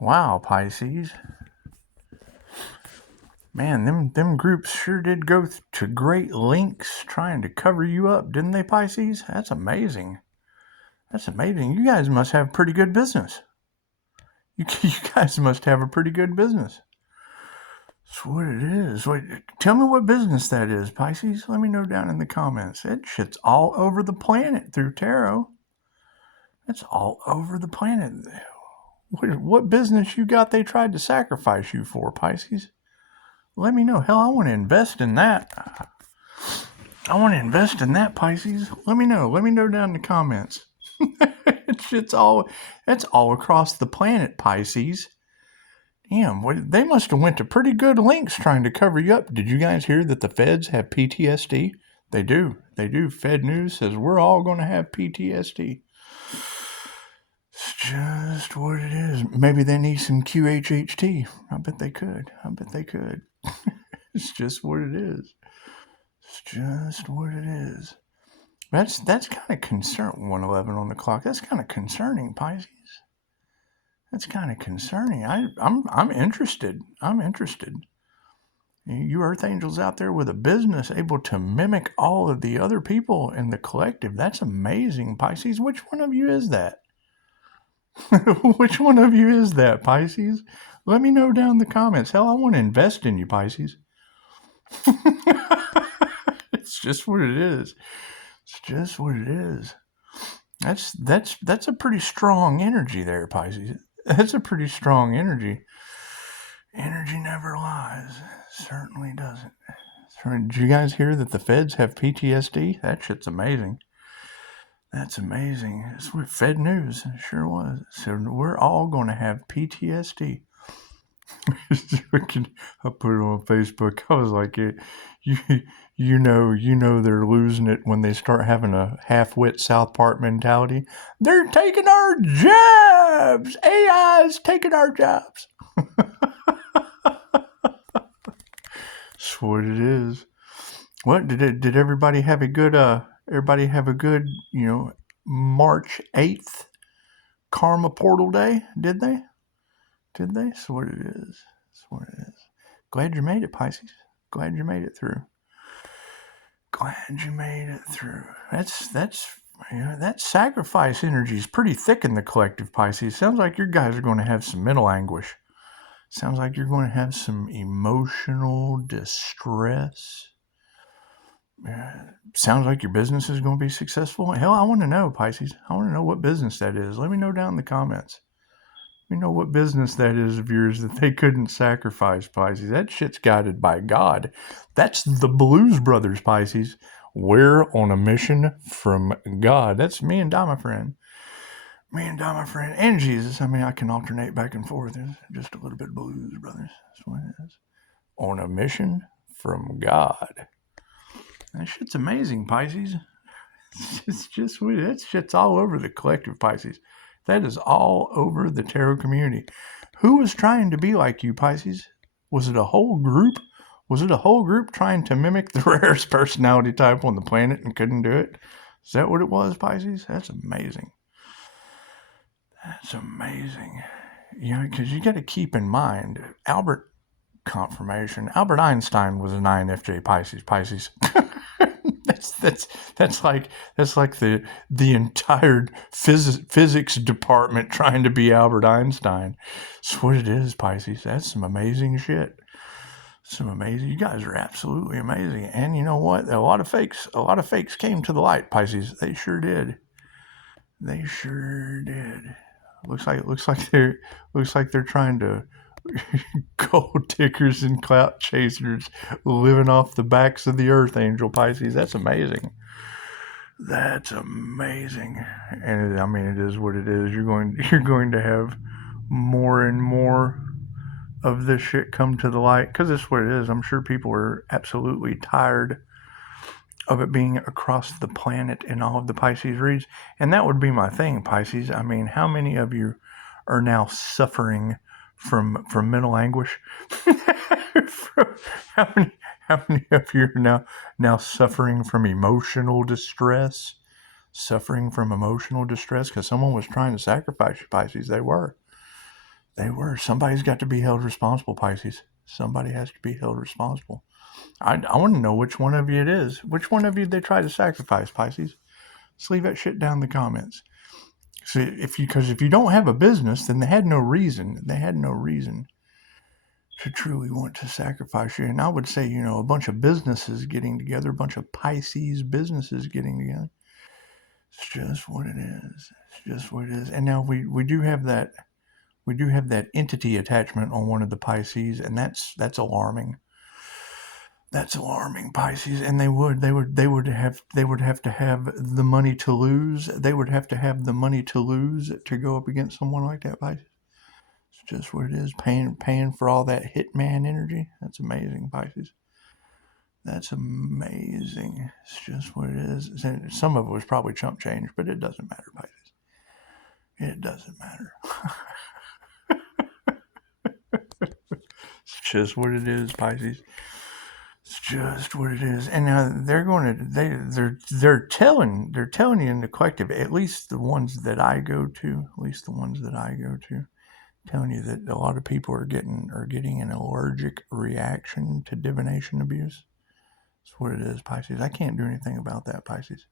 Wow, Pisces. Man, them groups sure did go to great lengths trying to cover you up, didn't they, Pisces? That's amazing. That's amazing. You guys must have pretty good business. You guys must have a pretty good business. That's what it is. Wait, tell me what business that is, Pisces. Let me know down in the comments. That shit's all over the planet through tarot. That's all over the planet. What business you got they tried to sacrifice you for, Pisces? Let me know. Hell, I want to invest in that. I want to invest in that, Pisces. Let me know. Let me know down in the comments. It's all across the planet, Pisces. Damn, they must have went to pretty good lengths trying to cover you up. Did you guys hear that the feds have PTSD? They do. They do. FEDnews says we're all going to have PTSD. It's just what it is. Maybe they need some QHHT. I bet they could. It's just what it is. It's just what it is. That's kind of concerning. 1:11 on the clock. That's kind of concerning, Pisces. That's kind of concerning. I'm interested. I'm interested. You Earth Angels out there with a business able to mimic all of the other people in the collective. That's amazing, Pisces. Which one of you is that? Which one of you is that, Pisces? Let me know down in the comments. Hell, I want to invest in you, Pisces. It's just what it is. It's just what it is. That's a pretty strong energy there, Pisces. That's a pretty strong energy. Energy never lies. Certainly doesn't. Did you guys hear that the feds have PTSD? That shit's amazing. That's amazing. It's with FEDnews. It sure was. So we're all going to have PTSD. I put it on Facebook. I was like, you know they're losing it when they start having a half-wit South Park mentality. They're taking our jobs. AI's taking our jobs. That's what it is. What did everybody have a good March 8th karma portal day? Did they? That's what it is. That's what it is. Glad you made it, Pisces. Glad you made it through. Glad you made it through. That sacrifice energy is pretty thick in the collective, Pisces. Sounds like you guys are going to have some mental anguish. Sounds like you're going to have some emotional distress. Sounds like your business is going to be successful. Hell, I want to know, Pisces. I want to know what business that is. Let me know down in the comments. Let me know what business that is of yours that they couldn't sacrifice, Pisces. That shit's guided by God. That's the Blues Brothers, Pisces. We're on a mission from God. That's me and Dama Friend. And Jesus. I mean, I can alternate back and forth. It's just a little bit Blues Brothers. That's what it is. On a mission from God. That shit's amazing, Pisces. It's just weird. That shit's all over the collective, Pisces. That is all over the tarot community. Who was trying to be like you, Pisces? Was it a whole group? Was it a whole group trying to mimic the rarest personality type on the planet and couldn't do it? Is that what it was, Pisces? That's amazing. That's amazing. Because you got to keep in mind, Albert Einstein was a 9FJ Pisces. That's like the entire physics department trying to be Albert Einstein. That's what it is, Pisces. That's some amazing shit. You guys are absolutely amazing. And you know what? A lot of fakes came to the light, Pisces. They sure did. Looks like they're trying to gold diggers and clout chasers living off the backs of the Earth Angel, Pisces. That's amazing. And I mean, it is what it is. You're going to have more and more of this shit come to the light because it's what it is. I'm sure people are absolutely tired of it being across the planet in all of the Pisces reads. And that would be my thing, Pisces. I mean, how many of you are now suffering from mental anguish? How many of you are now suffering from emotional distress? Because someone was trying to sacrifice you, Pisces. They were. They were. Somebody's got to be held responsible, Pisces. Somebody has to be held responsible. I want to know which one of you it is. Which one of you they tried to sacrifice, Pisces? Just leave that shit down in the comments. See, because if you don't have a business, then they had no reason. They had no reason to truly want to sacrifice you. And I would say, a bunch of businesses getting together, a bunch of Pisces businesses getting together. It's just what it is. It's just what it is. And now we do have that. We do have that entity attachment on one of the Pisces, and that's alarming. That's alarming, Pisces. And they would have to have the money to lose. They would have to have the money to lose to go up against someone like that, Pisces. It's just what it is. Paying for all that hitman energy. That's amazing, Pisces. That's amazing. It's just what it is. Some of it was probably chump change, but it doesn't matter, Pisces. It doesn't matter. It's just what it is, Pisces. It's just what it is. And now they're telling you in the collective, at least the ones that I go to, telling you that a lot of people are getting an allergic reaction to divination abuse. That's what it is, Pisces. I can't do anything about that, Pisces.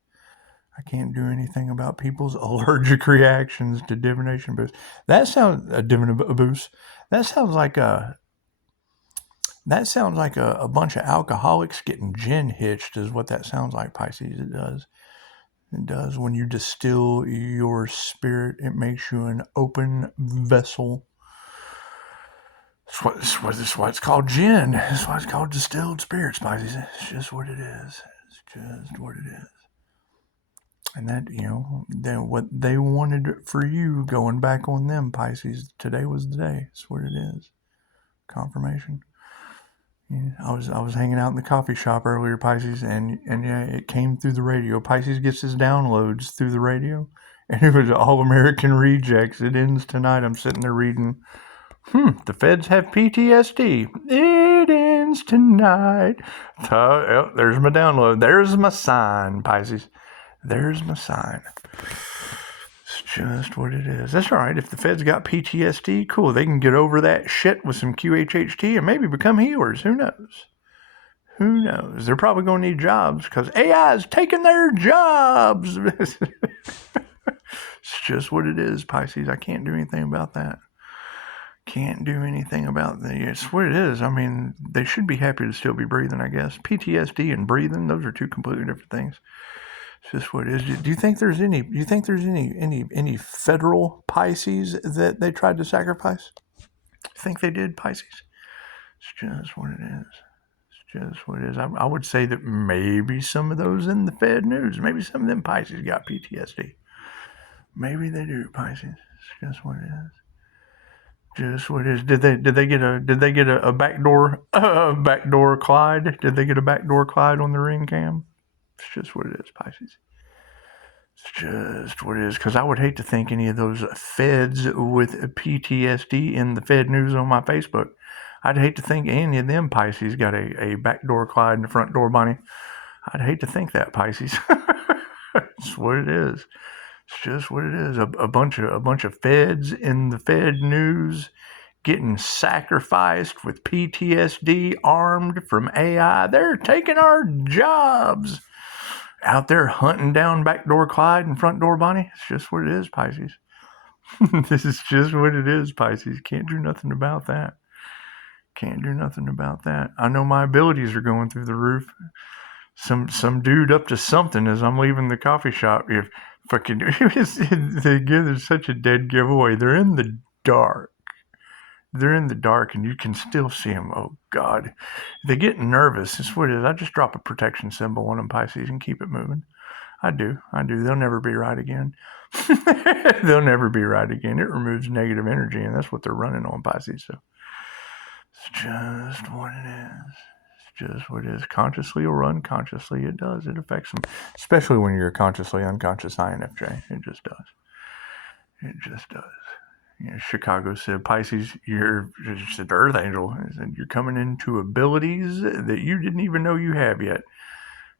I can't do anything about people's allergic reactions to divination abuse. That sounds abuse. That sounds like a bunch of alcoholics getting gin hitched is what that sounds like, Pisces. It does. It does. When you distill your spirit, it makes you an open vessel. That's why it's called gin. That's why it's called distilled spirits, Pisces. It's just what it is. It's just what it is. And that, then what they wanted for you, going back on them, Pisces, today was the day. That's what it is. Confirmation. Yeah, I was hanging out in the coffee shop earlier, Pisces, and yeah, it came through the radio. Pisces gets his downloads through the radio, and it was All American Rejects. It ends tonight. I'm sitting there reading, the feds have PTSD. It ends tonight. So, there's my download. There's my sign, Pisces. There's my sign. It's just what it is. That's all right. If the feds got PTSD, cool. They can get over that shit with some QHHT and maybe become healers. Who knows? Who knows? They're probably going to need jobs because AI is taking their jobs. It's just what it is, Pisces. I can't do anything about that. Can't do anything about that. It's what it is. I mean, they should be happy to still be breathing, I guess. PTSD and breathing, those are two completely different things. It's just what it is. Do you think there's any federal Pisces that they tried to sacrifice? You think they did, Pisces? It's just what it is. It's just what it is. I would say that maybe some of those in the FEDnews, maybe some of them Pisces got PTSD. Maybe they do, Pisces. It's just what it is. Just what it is. Did they get a backdoor Clyde? Did they get a backdoor Clyde on the ring cam? It's just what it is, Pisces. It's just what it is. Because I would hate to think any of those feds with PTSD in the FEDnews on my Facebook. I'd hate to think any of them Pisces got a backdoor Clyde and a front door Bonnie. I'd hate to think that, Pisces. It's what it is. It's just what it is. A bunch of feds in the FEDnews getting sacrificed with PTSD, armed from AI. They're taking our jobs. Out there hunting down backdoor Clyde and front door Bonnie. It's just what it is, Pisces. This is just what it is, Pisces. Can't do nothing about that. Can't do nothing about that. I know my abilities are going through the roof. Some dude up to something as I'm leaving the coffee shop. If fucking there's such a dead giveaway. They're in the dark. They're in the dark and you can still see them. Oh, God. They get nervous. That's what it is. I just drop a protection symbol on them, Pisces, and keep it moving. I do. They'll never be right again. They'll never be right again. It removes negative energy, and that's what they're running on, Pisces. So it's just what it is. It's just what it is. Consciously or unconsciously, it does. It affects them, especially when you're a consciously unconscious INFJ. It just does. It just does. Chicago said, Pisces, you're the Earth Angel. Said, you're coming into abilities that you didn't even know you have yet.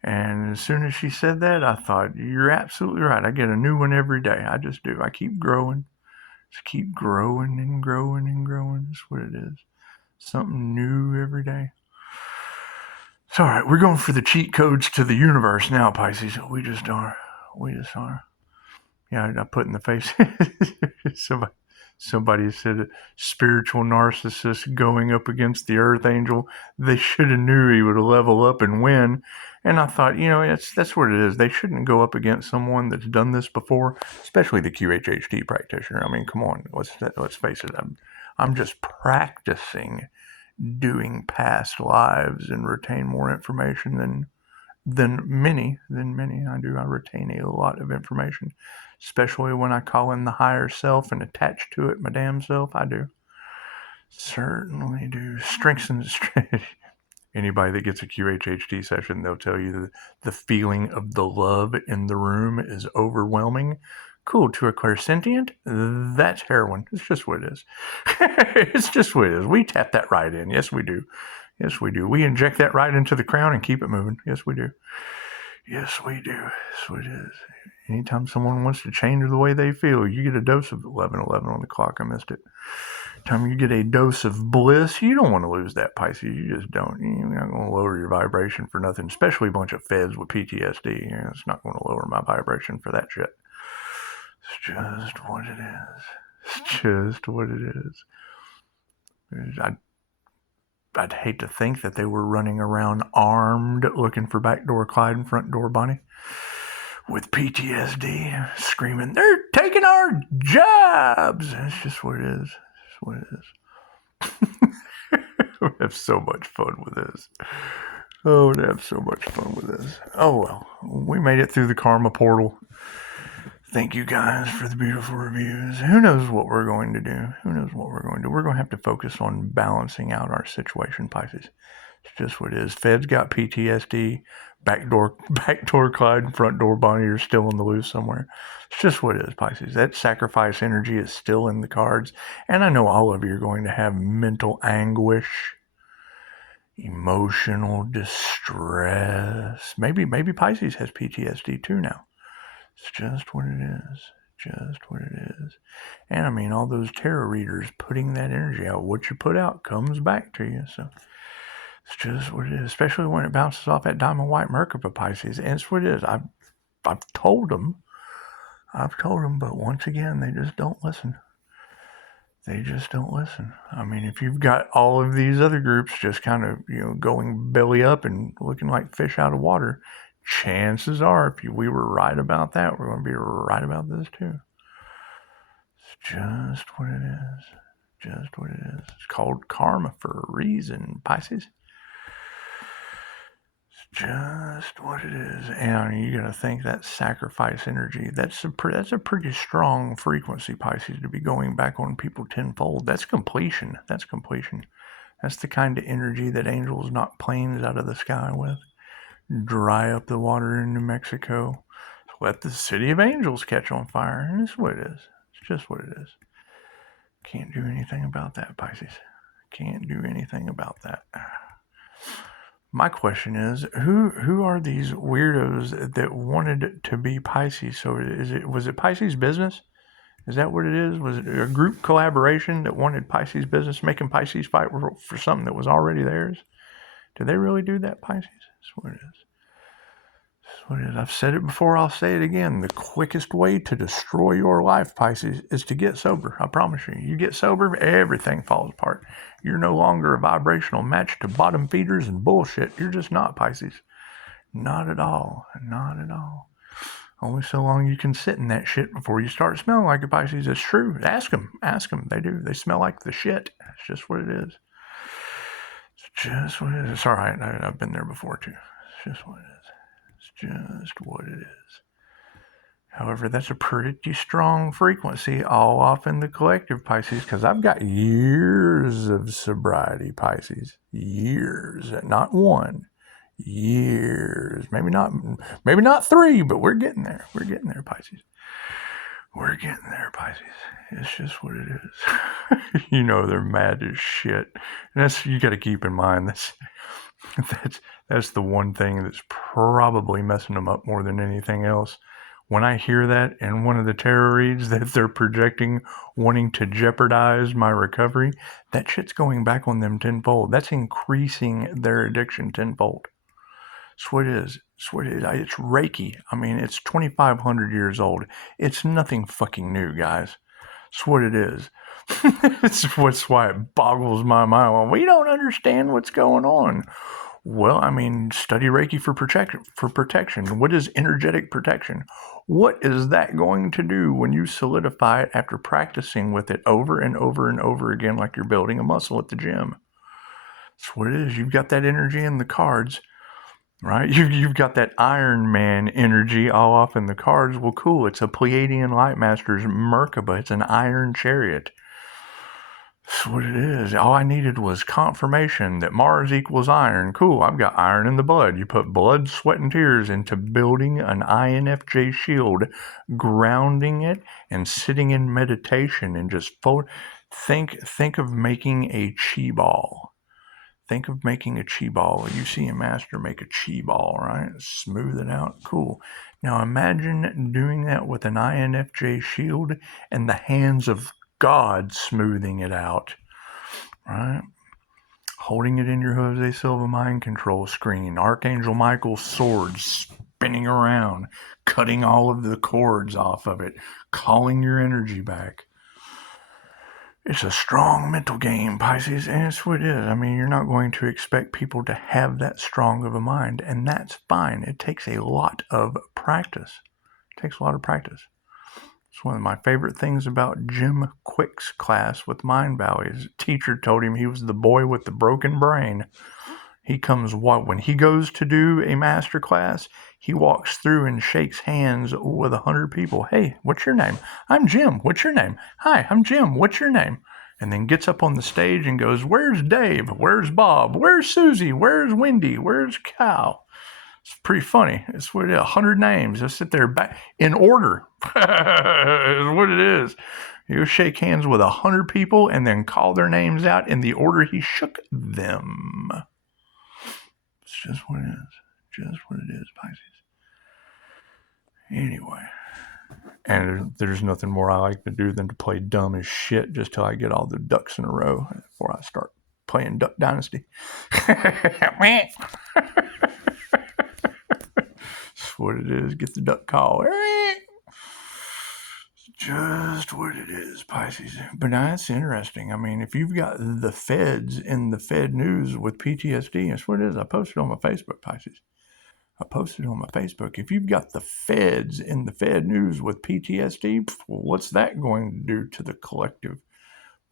And as soon as she said that, I thought, you're absolutely right. I get a new one every day. I just do. I keep growing. Just keep growing and growing and growing. That's what it is. Something new every day. It's all right. We're going for the cheat codes to the universe now, Pisces. We just are. Yeah, I put in the face. Somebody said spiritual narcissist going up against the Earth Angel. They should have knew he would level up and win. And I thought, that's what it is. They shouldn't go up against someone that's done this before, especially the QHHT practitioner. I mean, come on, let's face it. I'm just practicing doing past lives and retain more information than many. I retain a lot of information, especially when I call in the higher self and attach to it my damn self. I do. Certainly do. Strengthens. Anybody that gets a QHHT session, they'll tell you that the feeling of the love in the room is overwhelming. Cool. To a clairsentient, that's heroin. It's just what it is. It's just what it is. We tap that right in. Yes, we do. Yes, we do. We inject that right into the crown and keep it moving. Yes, we do. Yes, we do. That's what it is. Anytime someone wants to change the way they feel, you get a dose of 11:11 on the clock. I missed it. Time you get a dose of bliss, you don't want to lose that, Pisces. You just don't. You're not going to lower your vibration for nothing, especially a bunch of feds with PTSD. It's not going to lower my vibration for that shit. It's just what it is. It's just what it is. I'd hate to think that they were running around armed, looking for backdoor Clyde and front door Bonnie with PTSD, screaming, "They're taking our jobs!" It's just what it is. It's what it is. We have so much fun with this. Oh, we have so much fun with this. Oh, well. We made it through the karma portal. Thank you guys for the beautiful reviews. Who knows what we're going to do? We're going to have to focus on balancing out our situation, Pisces. It's just what it is. Fed's got PTSD. Backdoor Clyde and front door Bonnie are still on the loose somewhere. It's just what it is, Pisces. That sacrifice energy is still in the cards. And I know all of you are going to have mental anguish, emotional distress. Maybe Pisces has PTSD too now. It's just what it is. Just what it is. And I mean, all those tarot readers putting that energy out. What you put out comes back to you. So it's just what it is. Especially when it bounces off that diamond white Mercury Pisces. And it's what it is. I've told them. But once again, they just don't listen. They just don't listen. I mean, if you've got all of these other groups just kind of, going belly up and looking like fish out of water, chances are, if we were right about that, we're going to be right about this too. It's just what it is. Just what it is. It's called karma for a reason, Pisces. It's just what it is. And you got to think that sacrifice energy, that's a pretty strong frequency, Pisces, to be going back on people tenfold. That's completion. That's the kind of energy that angels knock planes out of the sky with. Dry up the water in New Mexico. Let the city of angels catch on fire. And that's what it is. It's just what it is. Can't do anything about that, Pisces. Can't do anything about that. My question is, who are these weirdos that wanted to be Pisces? So was it Pisces business? Is that what it is? Was it a group collaboration that wanted Pisces business, making Pisces fight for something that was already theirs? Did they really do that, Pisces? That's what it is. That's what it is. I've said it before, I'll say it again. The quickest way to destroy your life, Pisces, is to get sober. I promise you. You get sober, everything falls apart. You're no longer a vibrational match to bottom feeders and bullshit. You're just not, Pisces. Not at all. Not at all. Only so long you can sit in that shit before you start smelling like a Pisces. It's true. Ask them. They do. They smell like the shit. It's just what it is. It's just what it is. It's all right. I've been there before, too. It's just what it is. It's just what it is. However, that's a pretty strong frequency all off in the collective, Pisces, because I've got years of sobriety, Pisces. Years. Not one. Years. Maybe not 3, but we're getting there. We're getting there, Pisces. We're getting there, Pisces. It's just what it is. They're mad as shit. And you got to keep in mind that's the one thing that's probably messing them up more than anything else. When I hear that in one of the tarot reads that they're projecting wanting to jeopardize my recovery, that shit's going back on them tenfold. That's increasing their addiction tenfold. That's what it is. That's what it is. It's Reiki. I mean, it's 2,500 years old. It's nothing fucking new, guys. That's what it is. That's why it boggles my mind. Well, we don't understand what's going on. Well, I mean, study Reiki for protection. What is energetic protection? What is that going to do when you solidify it after practicing with it over and over and over again, like you're building a muscle at the gym? That's what it is. You've got that energy in the cards, right? You've got that Iron Man energy all off in the cards. Well, cool. It's a Pleiadian Light Master's Merkaba. It's an iron chariot. That's what it is. All I needed was confirmation that Mars equals iron. Cool, I've got iron in the blood. You put blood, sweat, and tears into building an INFJ shield, grounding it, and sitting in meditation and just think of making a chi ball. Think of making a chi ball. You see a master make a chi ball, right? Smooth it out. Cool. Now imagine doing that with an INFJ shield and the hands of God smoothing it out, right? Holding it in your Jose Silva mind control screen. Archangel Michael's sword spinning around, cutting all of the cords off of it, calling your energy back. It's a strong mental game, Pisces, and it's what it is. I mean, you're not going to expect people to have that strong of a mind, and that's fine. It takes a lot of practice. It takes a lot of practice. It's one of my favorite things about Jim Quick's class with Mind Valley. His teacher told him he was the boy with the broken brain. He comes, when he goes to do a master class, he walks through and shakes hands with 100 people. Hey, what's your name? I'm Jim. What's your name? Hi, I'm Jim. What's your name? And then gets up on the stage and goes, where's Dave? Where's Bob? Where's Susie? Where's Wendy? Where's Cal? It's pretty funny. It's what it is. 100 names. Just sit there back in order. Is what it is. You shake hands with 100 people and then call their names out in the order he shook them. It's just what it is. Just what it is, Pisces. Anyway. And there's nothing more I like to do than to play dumb as shit just till I get all the ducks in a row before I start playing Duck Dynasty. That's what it is. Get the duck call. Just what it is, Pisces. But now it's interesting. I mean, if you've got the feds in the FEDnews with PTSD, that's what it is. I posted on my Facebook, Pisces. I posted on my Facebook. If you've got the feds in the FEDnews with PTSD, what's that going to do to the collective?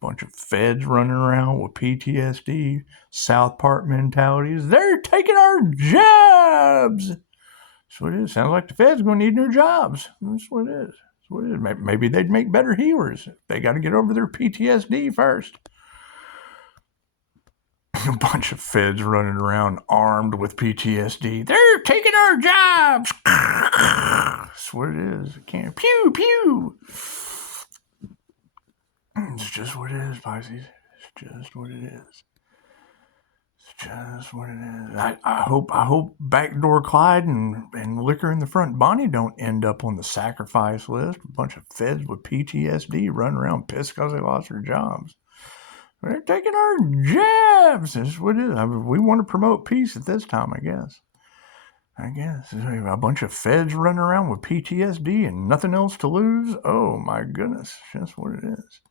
Bunch of feds running around with PTSD, South Park mentalities. They're taking our jobs. That's what it is. Sounds like the feds are going to need new jobs. That's what it is. That's what it is. Maybe they'd make better healers. They got to get over their PTSD first. A bunch of feds running around armed with PTSD. They're taking our jobs. That's what it is. Can't pew pew. It's just what it is, Pisces. It's just what it is. It's just what it is. I hope Backdoor Clyde and Liquor in the Front Bonnie don't end up on the sacrifice list. A bunch of feds with PTSD running around pissed because they lost their jobs. They're taking our jobs. That's what it is. I mean, we want to promote peace at this time, I guess. A bunch of feds running around with PTSD and nothing else to lose. Oh my goodness. Just what it is.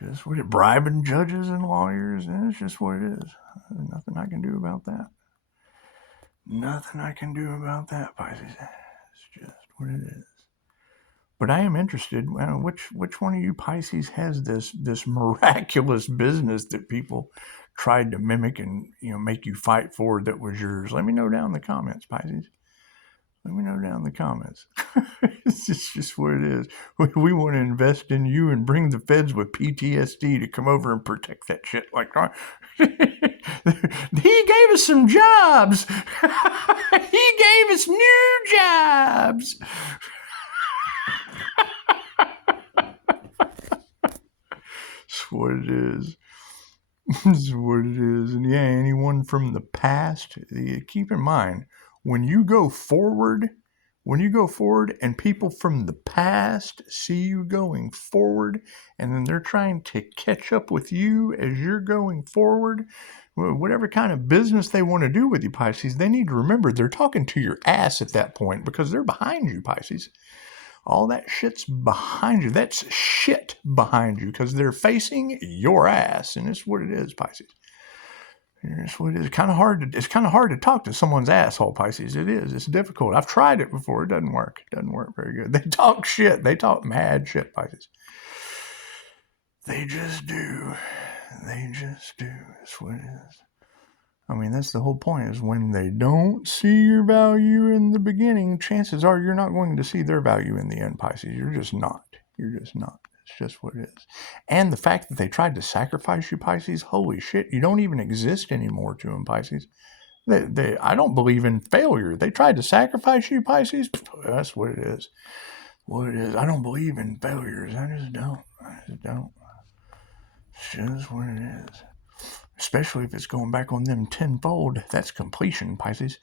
Just what it is. Bribing judges and lawyers. And it's just what it is. Nothing I can do about that. Nothing I can do about that, Pisces. It's just what it is. But I am interested, which one of you Pisces has this miraculous business that people tried to mimic and make you fight for that was yours? Let me know down in the comments, Pisces. Let me know down in the comments. It's just what it is. We want to invest in you and bring the feds with PTSD to come over and protect that shit. Like, he gave us some jobs. He gave us new jobs. That's what it is. That's what it is. And yeah, anyone from the past, keep in mind, when you go forward When you go forward and people from the past see you going forward, and then they're trying to catch up with you as you're going forward, whatever kind of business they want to do with you, Pisces, they need to remember they're talking to your ass at that point because they're behind you, Pisces. All that shit's behind you. That's shit behind you because they're facing your ass, and it's what it is, Pisces. It's what it is. It's kind of hard to talk to someone's asshole, Pisces. It is. It's difficult. I've tried it before. It doesn't work. It doesn't work very good. They talk shit. They talk mad shit, Pisces. They just do. They just do. That's what it is. I mean, that's the whole point, is when they don't see your value in the beginning, chances are you're not going to see their value in the end, Pisces. You're just not. You're just not. It's just what it is. And the fact that they tried to sacrifice you, Pisces, holy shit, you don't even exist anymore to them, Pisces. I don't believe in failure. They tried to sacrifice you, Pisces. That's what it is. What it is. I don't believe in failures. I just don't. It's just what it is. Especially if it's going back on them tenfold. That's completion, Pisces.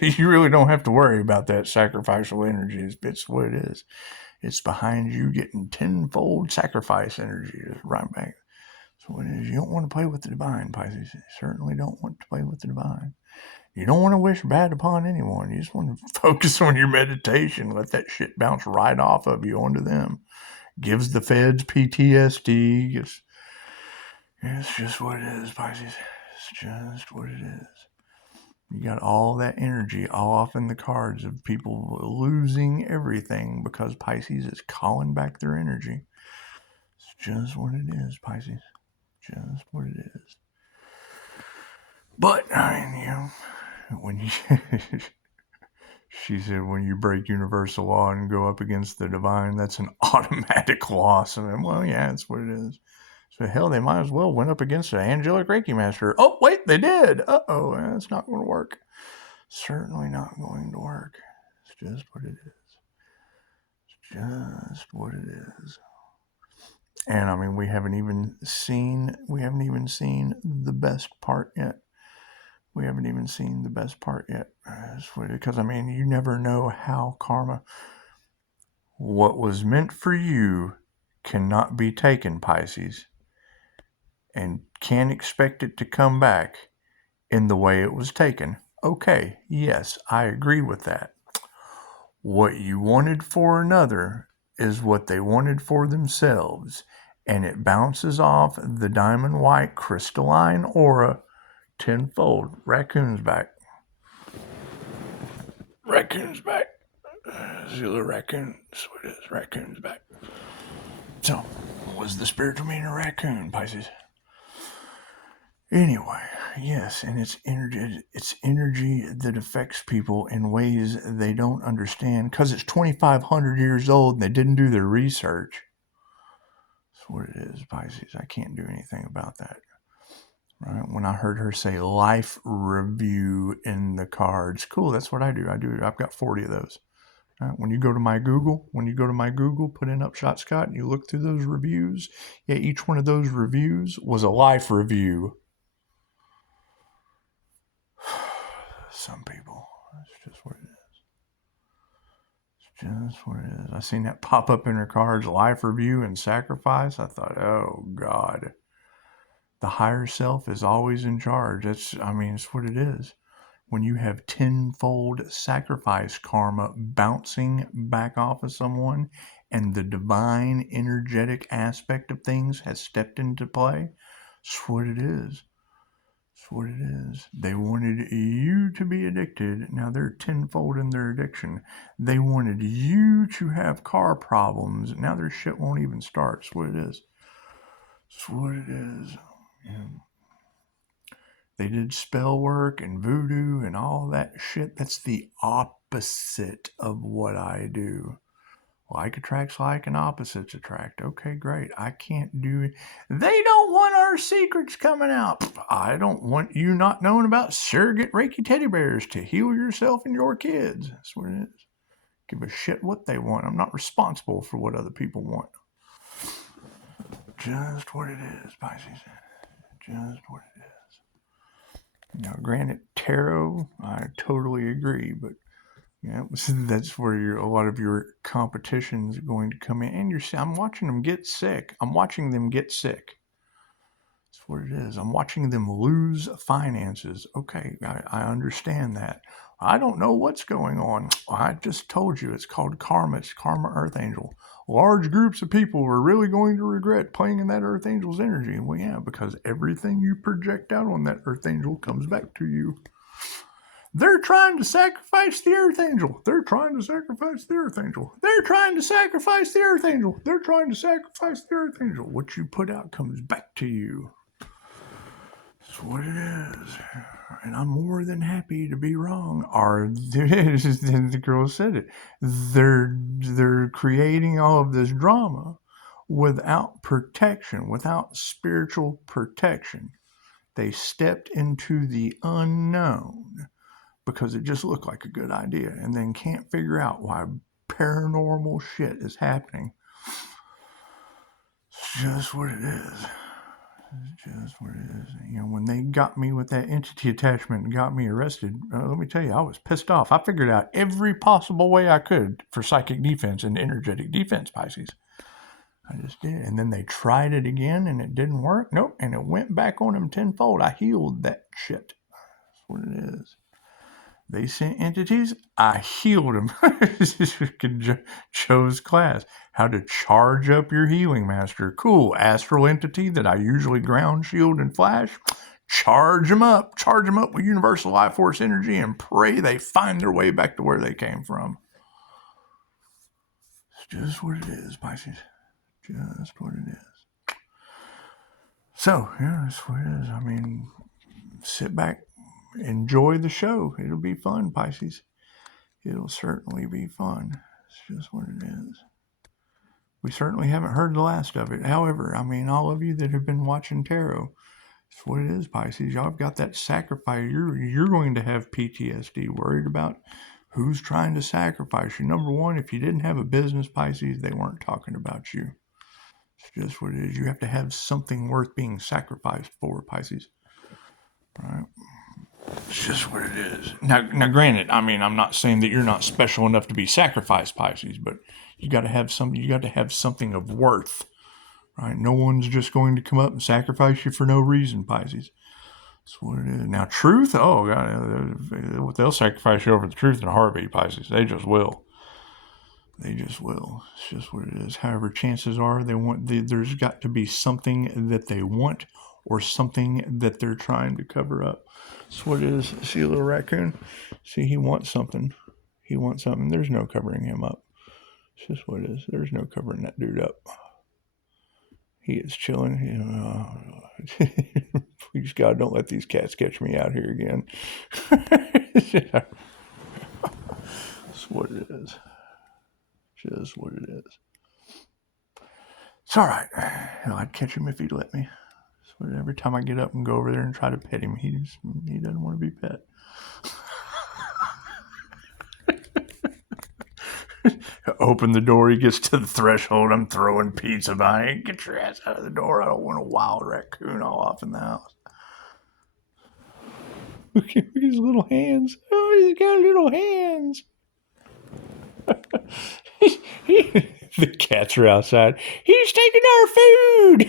You really don't have to worry about that sacrificial energy. It's what it is. It's behind you getting tenfold sacrifice energy right back. So what it is. You don't want to play with the divine, Pisces. You certainly don't want to play with the divine. You don't want to wish bad upon anyone. You just want to focus on your meditation. Let that shit bounce right off of you onto them. Gives the feds PTSD. It's just what it is, Pisces. It's just what it is. You got all that energy all off in the cards of people losing everything because Pisces is calling back their energy. It's just what it is, Pisces. Just what it is. But, I mean, when you... She said, when you break universal law and go up against the divine, that's an automatic loss. And well, yeah, that's what it is. So hell, they might as well went up against an angelic Reiki master. Oh, wait, they did. Uh-oh, that's not going to work. Certainly not going to work. It's just what it is. It's just what it is. And I mean, we haven't even seen the best part yet. We haven't even seen the best part yet. Because, I mean, you never know how karma, what was meant for you cannot be taken, Pisces, and can't expect it to come back in the way it was taken. Okay, yes, I agree with that. What you wanted for another is what they wanted for themselves, and it bounces off the diamond white crystalline aura tenfold. Raccoon's back. Raccoon's back. Zilla Raccoon. That's what it is. Raccoon's back. So, what was the spiritual meaning of raccoon, Pisces? Anyway, yes, and it's energy that affects people in ways they don't understand because it's 2,500 years old and they didn't do their research. That's what it is, Pisces. I can't do anything about that. Right? When I heard her say life review in the cards, cool, that's what I do. I've got 40 of those. Right? When you go to my Google, put in Upshotscott and you look through those reviews, yeah, each one of those reviews was a life review. Some people, it's just what it is. It's just what it is. I seen that pop up in her cards, life review and sacrifice. I thought, oh God. The higher self is always in charge. It's what it is. When you have tenfold sacrifice karma bouncing back off of someone and the divine energetic aspect of things has stepped into play, it's what it is. It's what it is. They wanted you to be addicted. Now they're tenfold in their addiction. They wanted you to have car problems. Now their shit won't even start. It's what it is. It's what it is. Yeah. They did spell work and voodoo and all that shit. That's the opposite of what I do. Like attracts like and opposites attract. Okay, great. I can't do it. They don't want our secrets coming out. I don't want you not knowing about surrogate Reiki teddy bears to heal yourself and your kids. That's what it is. Give a shit what they want. I'm not responsible for what other people want. Just what it is, Pisces. Just what it is. Now, granted, tarot, I totally agree, but Yeah, that's where a lot of your competitions are going to come in. And I'm watching them get sick. I'm watching them get sick. That's what it is. I'm watching them lose finances. Okay, I understand that. I don't know what's going on. I just told you it's called karma. It's karma Earth Angel. Large groups of people are really going to regret playing in that Earth Angel's energy. Well, yeah, because everything you project out on that Earth Angel comes back to you. They're trying to sacrifice the Earth Angel. They're trying to sacrifice the Earth Angel. They're trying to sacrifice the Earth Angel. They're trying to sacrifice the Earth Angel. What you put out comes back to you. That's what it is. And I'm more than happy to be wrong. The girl said it. They're creating all of this drama without protection, without spiritual protection. They stepped into the unknown because it just looked like a good idea, and then can't figure out why paranormal shit is happening. It's just what it is. It's just what it is. You know, when they got me with that entity attachment and got me arrested, let me tell you, I was pissed off. I figured out every possible way I could for psychic defense and energetic defense, Pisces. I just did. And then they tried it again, and it didn't work. Nope. And it went back on them tenfold. I healed that shit. That's what it is. They sent entities, I healed them. Chose class. How to charge up your healing master. Cool. Astral entity that I usually ground, shield, and flash. Charge them up. Charge them up with universal life force energy and pray they find their way back to where they came from. It's just what it is, Pisces. Just what it is. So, yeah, that's what it is. I mean, sit back. Enjoy the show. It'll be fun, Pisces. It'll certainly be fun. It's just what it is. We certainly haven't heard the last of it. However, I mean, all of you that have been watching tarot, it's what it is, Pisces. Y'all have got that sacrifice. You're going to have PTSD, worried about who's trying to sacrifice you. Number one, if you didn't have a business, Pisces, they weren't talking about you. It's just what it is. You have to have something worth being sacrificed for, Pisces. Right? It's just what it is. Now, granted, I mean, I'm not saying that you're not special enough to be sacrificed, Pisces, but you got to have something of worth, right? No one's just going to come up and sacrifice you for no reason, Pisces. That's what it is. Now, truth, oh God, they'll sacrifice you over the truth in a heartbeat, Pisces. They just will. They just will. It's just what it is. However, chances are there's got to be something that they want or something that they're trying to cover up. That's what it is. See a little raccoon? See, he wants something. He wants something. There's no covering him up. It's just what it is. There's no covering that dude up. He is chilling. Please, God, don't let these cats catch me out here again. That's what it is. Just what it is. It's all right. I'd catch him if he'd let me. So every time I get up and go over there and try to pet him, he doesn't want to be pet. Open the door, he gets to the threshold. I'm throwing pizza behind. Get your ass out of the door. I don't want a wild raccoon all off in the house. Look at his little hands. Oh, he's got little hands. The cats are outside. He's taking our food.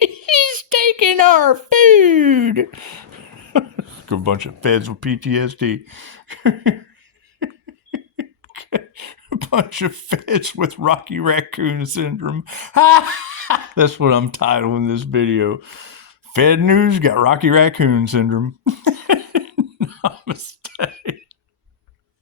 He's taking our food. A bunch of feds with PTSD. A bunch of feds with Rocky Raccoon Syndrome. That's what I'm titling this video. FEDnews got Rocky Raccoon Syndrome. Namaste.